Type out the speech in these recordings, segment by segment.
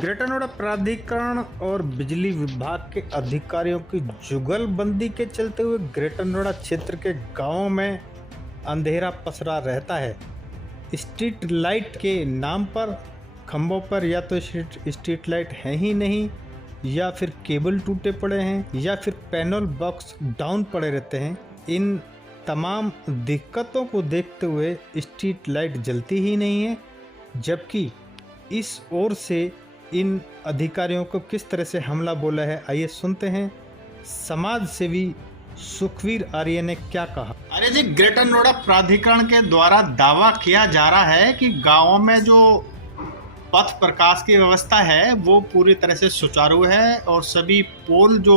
Greater Noida प्राधिकरण और बिजली विभाग के अधिकारियों की जुगलबंदी के चलते हुए ग्रेटर नोएडा क्षेत्र के गांवों में अंधेरा पसरा रहता है। स्ट्रीट लाइट के नाम पर खंभों पर या तो स्ट्रीट लाइट है ही नहीं, या फिर केबल टूटे पड़े हैं, या फिर पैनल बॉक्स डाउन पड़े रहते हैं। इन तमाम दिक्कतों को देखते हुए स्ट्रीट लाइट जलती ही नहीं है, जबकि इस ओर से इन अधिकारियों को किस तरह से हमला बोला है, आइए सुनते हैं समाज सेवी सुखवीर आर्य ने क्या कहा। अरे जी, ग्रेटर नोएडा प्राधिकरण के द्वारा दावा किया जा रहा है कि गांवों में जो पथ प्रकाश की व्यवस्था है वो पूरी तरह से सुचारू है और सभी पोल जो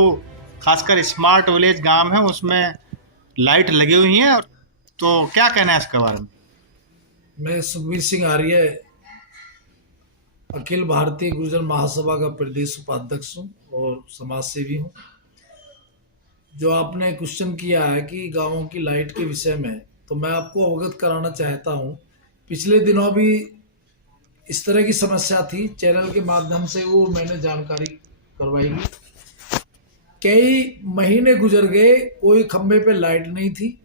खासकर स्मार्ट विलेज गांव है उसमें लाइट लगी हुई हैं। तो क्या कहना है इसके बारे में? मैं सुखवीर सिंह आर्य अखिल भारतीय गुर्जर महासभा का प्रदेश उपाध्यक्ष हूँ और समाज सेवी हूँ। जो आपने क्वेश्चन किया है कि गांवों की लाइट के विषय में, तो मैं आपको अवगत कराना चाहता हूँ। पिछले दिनों भी इस तरह की समस्या थी, चैनल के माध्यम से वो मैंने जानकारी करवाई। कई महीने गुजर गए, कोई खंबे पे लाइट नहीं थी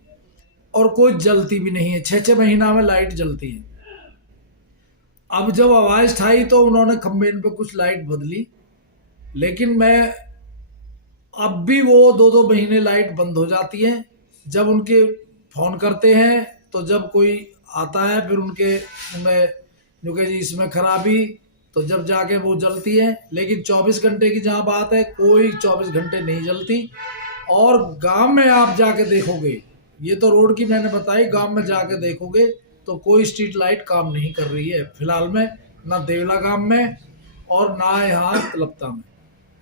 और कोई जलती भी नहीं है। 6-6 महीना में लाइट जलती है। अब जब आवाज उठाई तो उन्होंने खंबे पे कुछ लाइट बदली, लेकिन मैं अब भी वो 2-2 महीने लाइट बंद हो जाती है। जब उनके फोन करते हैं तो जब कोई आता है फिर उन्हें जो कि जी इसमें खराबी, तो जब जाके वो जलती है। लेकिन 24 घंटे की जहाँ बात है, कोई 24 घंटे नहीं जलती। और गांव में आप जाके देखोगे, ये तो रोड की मैंने बताई, गांव में जाके देखोगे तो कोई स्ट्रीट लाइट काम नहीं कर रही है फिलहाल में, ना देवला गांव में और ना यहाँ तिलपता में।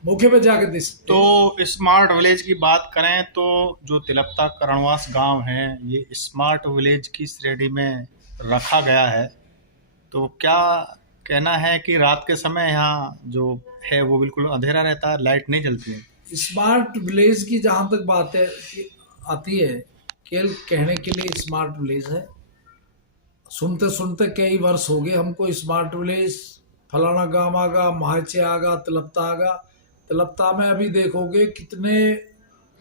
मौके पे जाके देख सकते। तो स्मार्ट विलेज की बात करें तो जो तिलपता करणवास गांव है ये स्मार्ट विलेज की श्रेणी में रखा गया है। तो क्या कहना है कि रात के समय यहाँ जो है वो बिल्कुल अंधेरा रहता है, लाइट नहीं जलती है। स्मार्ट विलेज की जहाँ तक बात है आती है, केवल कहने के लिए स्मार्ट विलेज है। सुनते सुनते कई वर्ष हो गए हमको। स्मार्ट विलेज फलाना गांव आगा, महाचे आगा, तिलपता आगा। तिलपता में अभी देखोगे कितने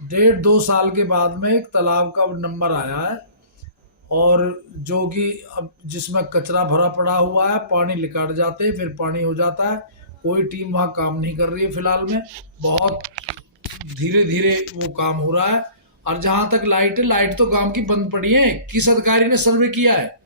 1.5-2 साल के बाद में एक तालाब का नंबर आया है, और जो कि अब जिसमें कचरा भरा पड़ा हुआ है, पानी निकाल जाते हैं, फिर पानी हो जाता है। कोई टीम वहाँ काम नहीं कर रही है फिलहाल में, बहुत धीरे धीरे वो काम हो रहा है। और जहाँ तक लाइट है, लाइट तो गांव की बंद पड़ी है। किस अधिकारी ने सर्वे किया है?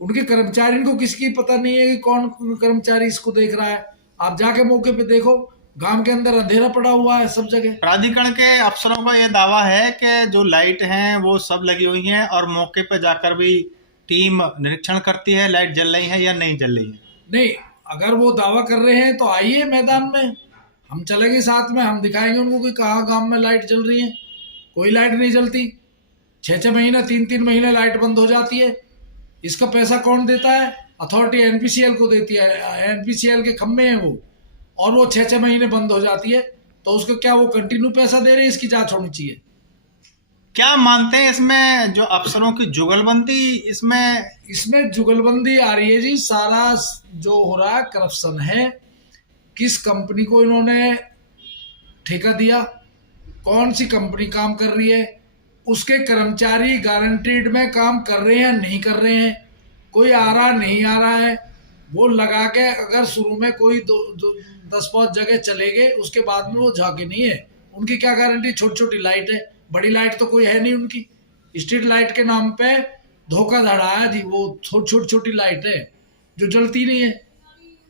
उनके कर्मचारी को किसकी पता नहीं है कि कौन कर्मचारी इसको देख रहा है। आप जाके मौके पे देखो, गांव के अंदर अंधेरा पड़ा हुआ है सब जगह। प्राधिकरण के अफसरों का यह दावा है कि जो लाइट हैं वो सब लगी हुई हैं और मौके पर जाकर भी टीम निरीक्षण करती है लाइट जल रही है या नहीं जल रही है। नहीं, अगर वो दावा कर रहे हैं तो आइए मैदान में, हम चलेंगे साथ में, हम दिखाएंगे उनको कि कहाँ गांव में लाइट जल रही है। कोई लाइट नहीं जलती। 6-6 महीने, 3-3 महीने लाइट बंद हो जाती है। इसका पैसा कौन देता है? अथॉरिटी एनपीसीएल को देती है। एनपीसीएल के खम्भे हैं वो, और वो 6-6 महीने बंद हो जाती है। तो उसको क्या वो कंटिन्यू पैसा दे रहे हैं? इसकी जांच होनी चाहिए। क्या मानते हैं इसमें जो अफसरों की जुगलबंदी, इसमें जुगलबंदी आ रही है जी। सारा जो हो रहा है करप्शन है। किस कंपनी को इन्होंने ठेका दिया, कौन सी कंपनी काम कर रही है, उसके कर्मचारी गारंटीड में काम कर रहे हैं नहीं कर रहे हैं, कोई आ रहा नहीं आ रहा है। वो लगा के अगर शुरू में कोई 10-5 जगह चले गए, उसके बाद में वो झाके नहीं है। उनकी क्या गारंटी? छोटी छोटी लाइट है, बड़ी लाइट तो कोई है नहीं उनकी। स्ट्रीट लाइट के नाम पे धोखाधड़ा है जी। वो छोटी छोटी लाइट है जो जलती नहीं है।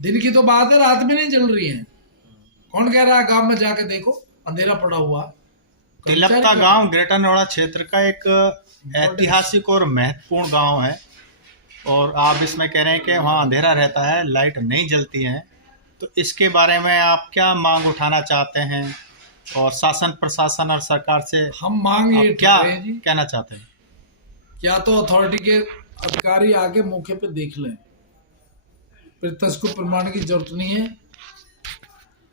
दिन की तो बात है, रात में नहीं जल रही है। कौन कह रहा है? गांव में जाके देखो, अंधेरा पड़ा हुआ है। तिलपता गांव ग्रेटर नोएडा क्षेत्र का एक ऐतिहासिक और महत्वपूर्ण गांव है, और आप इसमें कह रहे हैं कि वहाँ अंधेरा रहता है, लाइट नहीं जलती है। तो इसके बारे में आप क्या मांग उठाना चाहते हैं और शासन प्रशासन और सरकार से हम मांग ये क्या कहना चाहते हैं? या तो अथॉरिटी के अधिकारी आके मौके पे देख लें, फिर तक को प्रमाण की जरूरत नहीं है।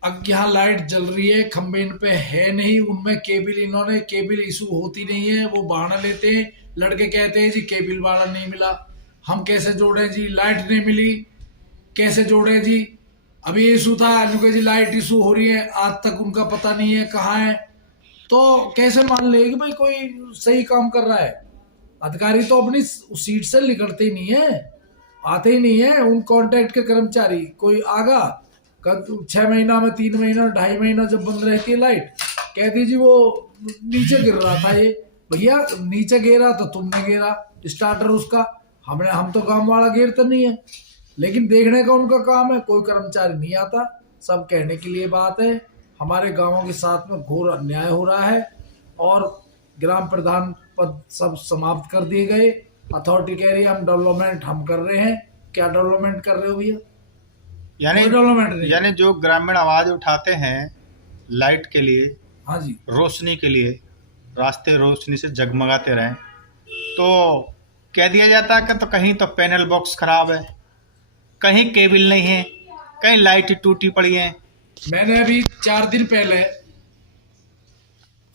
अब यहाँ लाइट जल रही है, खंबे इन पे है नहीं, उनमें केबल, इन्होंने केबल इशू होती नहीं है, वो बहाना लेते हैं। लड़के कहते हैं जी केबल वाला नहीं मिला, हम कैसे जोड़ें जी, लाइट नहीं मिली कैसे जोड़ें जी। अभी इशू था अनुके जी, लाइट इशू हो रही है, आज तक उनका पता नहीं है कहाँ है। तो कैसे मान ले कि भाई कोई सही काम कर रहा है? अधिकारी तो अपनी सीट से निकलते ही नहीं है, आते ही नहीं है। उन कॉन्ट्रैक्ट के कर्मचारी कोई आगा 6 महीना में, 3 महीना, 2.5 महीना जब बंद रहती है लाइट, कह दीजिए वो नीचे गिर रहा था। ये भैया नीचे गिरा तो तुमने गिरा, स्टार्टर उसका, हम तो गांव वाला गिरता नहीं है। लेकिन देखने का उनका काम है, कोई कर्मचारी नहीं आता। सब कहने के लिए बात है। हमारे गांवों के साथ में घोर अन्याय हो रहा है और ग्राम प्रधान पद सब समाप्त कर दिए गए। अथॉरिटी कह रही है हम डेवलपमेंट हम कर रहे हैं। क्या डेवलपमेंट कर रहे हो भैया? यानी कोई डेवलपमेंट नहीं। यानी जो ग्रामीण आवाज उठाते हैं लाइट के लिए, हाँ जी, रोशनी के लिए, रास्ते रोशनी से जगमगाते रहें, तो कह दिया जाता है कि तो कहीं तो पैनल बॉक्स खराब है, कहीं केबल नहीं है, कहीं लाइट टूटी पड़ी है। मैंने अभी 4 दिन पहले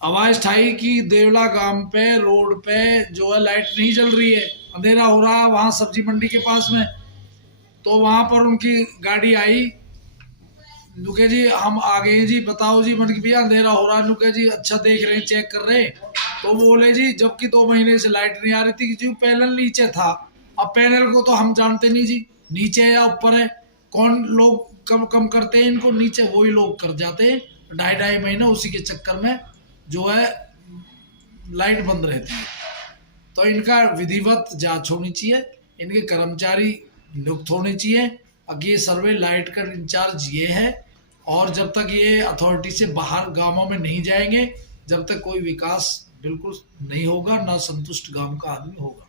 आवाज उठाई कि देवला गांव पे रोड पे जो है लाइट नहीं जल रही है, अंधेरा हो रहा है वहां सब्जी मंडी के पास में। तो वहां पर उनकी गाड़ी आई, नुके जी हम आ गए जी, बताओ जी। मन की भैया अंधेरा हो रहा है। नुके जी अच्छा देख रहे हैं, चेक कर रहे हैं। तो बोले जी जबकि 2 महीने से लाइट नहीं आ रही थी, जी पैनल नीचे था। अब पैनल को तो हम जानते नहीं जी नीचे है या ऊपर है, कौन लोग कम कम करते हैं इनको नीचे, वही लोग कर जाते हैं। 2.5 महीना उसी के चक्कर में जो है लाइट बंद रहती है। तो इनका विधिवत जांच होनी चाहिए, इनके कर्मचारी नियुक्त होने चाहिए। अब ये सर्वे लाइट का इंचार्ज ये है, और जब तक ये अथॉरिटी से बाहर गांवों में नहीं जाएंगे, जब तक कोई विकास बिल्कुल नहीं होगा, ना संतुष्ट गांव का आदमी होगा।